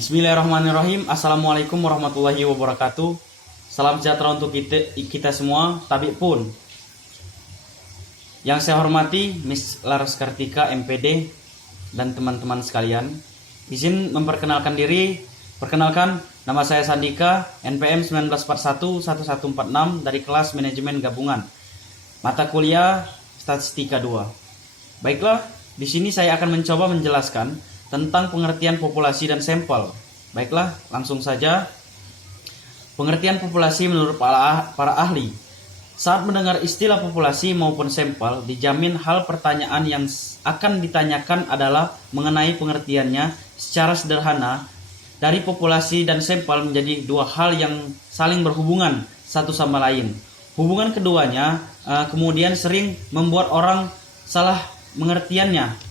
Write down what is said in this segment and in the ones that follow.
Bismillahirrahmanirrahim. Assalamualaikum warahmatullahi wabarakatuh. Salam sejahtera untuk kita semua, tabik pun. Yang saya hormati Miss Laras Kartika MPD dan teman-teman sekalian. Izin memperkenalkan diri. Perkenalkan, nama saya Sandika, NPM 19411146 dari kelas Manajemen Gabungan. Mata kuliah Statistika 2. Baiklah, di sini saya akan mencoba menjelaskan tentang pengertian populasi dan sampel. Baiklah, langsung saja. Pengertian populasi menurut para ahli. Saat mendengar istilah populasi maupun sampel, dijamin hal pertanyaan yang akan ditanyakan adalah mengenai pengertiannya. Secara sederhana, dari populasi dan sampel menjadi dua hal yang saling berhubungan satu sama lain. Hubungan keduanya kemudian sering membuat orang salah pengertiannya.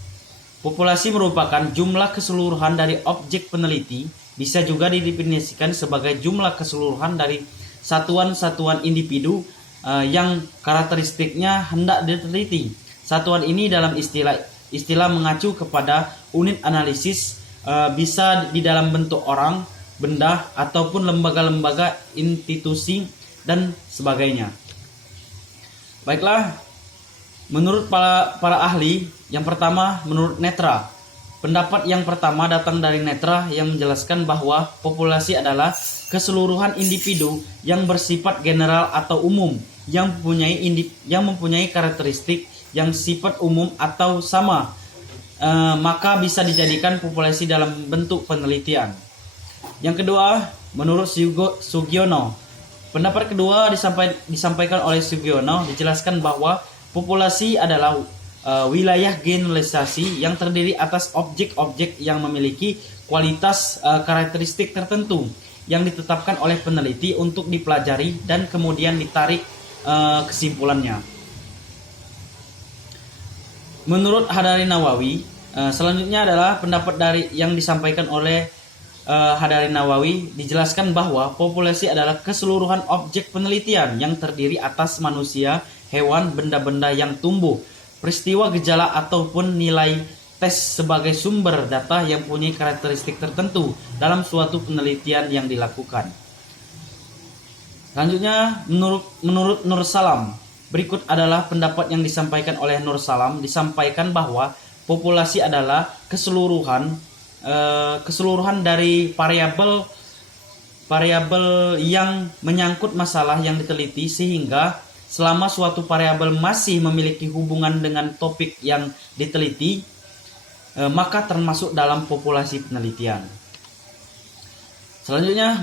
Populasi merupakan jumlah keseluruhan dari objek peneliti, bisa juga didefinisikan sebagai jumlah keseluruhan dari satuan-satuan individu yang karakteristiknya hendak diteliti. Satuan ini dalam istilah mengacu kepada unit analisis, bisa di dalam bentuk orang, benda, ataupun lembaga-lembaga, institusi, dan sebagainya. Baiklah, menurut para ahli, yang pertama menurut Netra. Pendapat yang pertama datang dari Netra yang menjelaskan bahwa populasi adalah keseluruhan individu yang bersifat general atau umum yang mempunyai karakteristik yang sifat umum atau sama, maka bisa dijadikan populasi dalam bentuk penelitian. Yang kedua, menurut Sugiono. Pendapat kedua disampaikan oleh Sugiono, dijelaskan bahwa populasi adalah wilayah generalisasi yang terdiri atas objek-objek yang memiliki kualitas karakteristik tertentu yang ditetapkan oleh peneliti untuk dipelajari dan kemudian ditarik kesimpulannya. Menurut Hadari Nawawi, selanjutnya adalah pendapat yang disampaikan oleh Hadari Nawawi, dijelaskan bahwa populasi adalah keseluruhan objek penelitian yang terdiri atas manusia, hewan, benda-benda yang tumbuh, peristiwa, gejala, ataupun nilai tes sebagai sumber data yang punya karakteristik tertentu dalam suatu penelitian yang dilakukan. Selanjutnya, menurut Nur Salam, berikut adalah pendapat yang disampaikan oleh Nur Salam, disampaikan bahwa populasi adalah keseluruhan dari variabel yang menyangkut masalah yang diteliti, sehingga selama suatu variabel masih memiliki hubungan dengan topik yang diteliti, maka termasuk dalam populasi penelitian. Selanjutnya,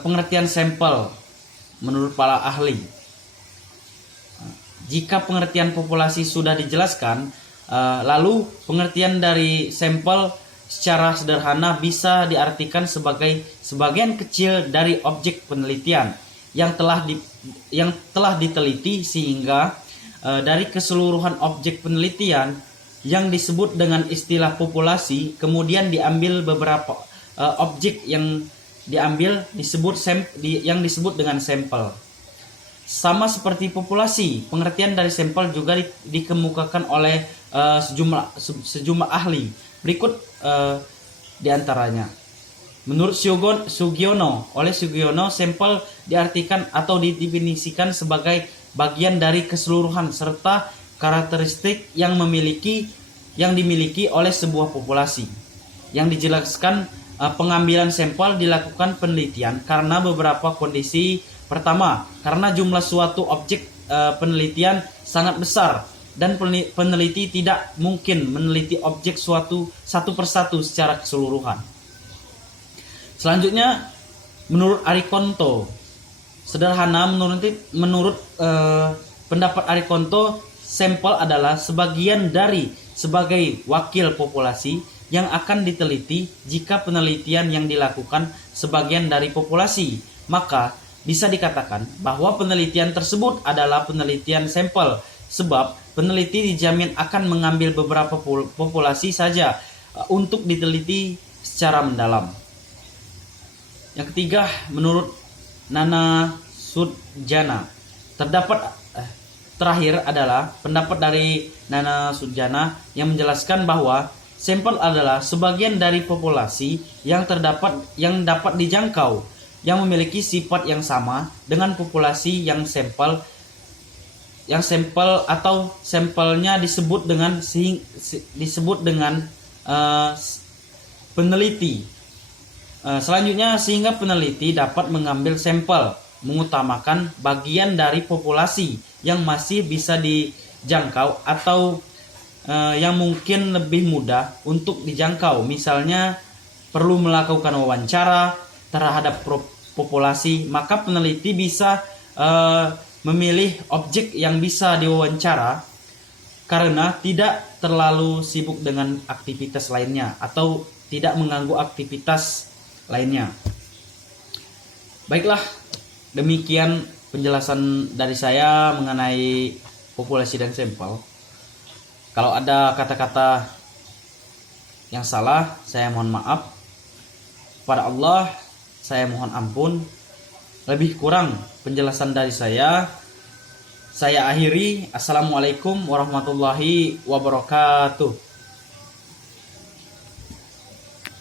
pengertian sampel menurut para ahli. Jika pengertian populasi sudah dijelaskan, lalu pengertian dari sampel secara sederhana bisa diartikan sebagai sebagian kecil dari objek penelitian yang telah diteliti, sehingga dari keseluruhan objek penelitian yang disebut dengan istilah populasi kemudian diambil beberapa objek yang disebut dengan sampel. Sama seperti populasi, pengertian dari sampel juga dikemukakan oleh sejumlah ahli. Berikut diantaranya. Menurut Sugiono, sampel diartikan atau didefinisikan sebagai bagian dari keseluruhan serta karakteristik yang dimiliki oleh sebuah populasi. Yang dijelaskan, pengambilan sampel dilakukan penelitian karena beberapa kondisi. Pertama, karena jumlah suatu objek penelitian sangat besar dan peneliti tidak mungkin meneliti objek satu persatu secara keseluruhan. Selanjutnya, menurut Arikonto, sederhana menurut pendapat Arikonto, sampel adalah sebagai wakil populasi yang akan diteliti. Jika penelitian yang dilakukan sebagian dari populasi, maka bisa dikatakan bahwa penelitian tersebut adalah penelitian sampel, sebab peneliti dijamin akan mengambil beberapa populasi saja untuk diteliti secara mendalam. Yang ketiga, menurut Nana Sudjana, terakhir adalah pendapat dari Nana Sudjana yang menjelaskan bahwa Sampel adalah sebagian dari populasi yang dapat dijangkau yang memiliki sifat yang sama dengan populasi yang sampel atau sampelnya disebut dengan peneliti. Selanjutnya, sehingga peneliti dapat mengambil sampel, mengutamakan bagian dari populasi yang masih bisa dijangkau atau yang mungkin lebih mudah untuk dijangkau. Misalnya perlu melakukan wawancara terhadap populasi, maka peneliti bisa memilih objek yang bisa diwawancara karena tidak terlalu sibuk dengan aktivitas lainnya atau tidak mengganggu aktivitas lainnya. Baiklah, demikian penjelasan dari saya mengenai populasi dan sampel. Kalau ada kata-kata yang salah, saya mohon maaf. Pada Allah, saya mohon ampun. Lebih kurang penjelasan dari saya akhiri. Assalamualaikum warahmatullahi wabarakatuh.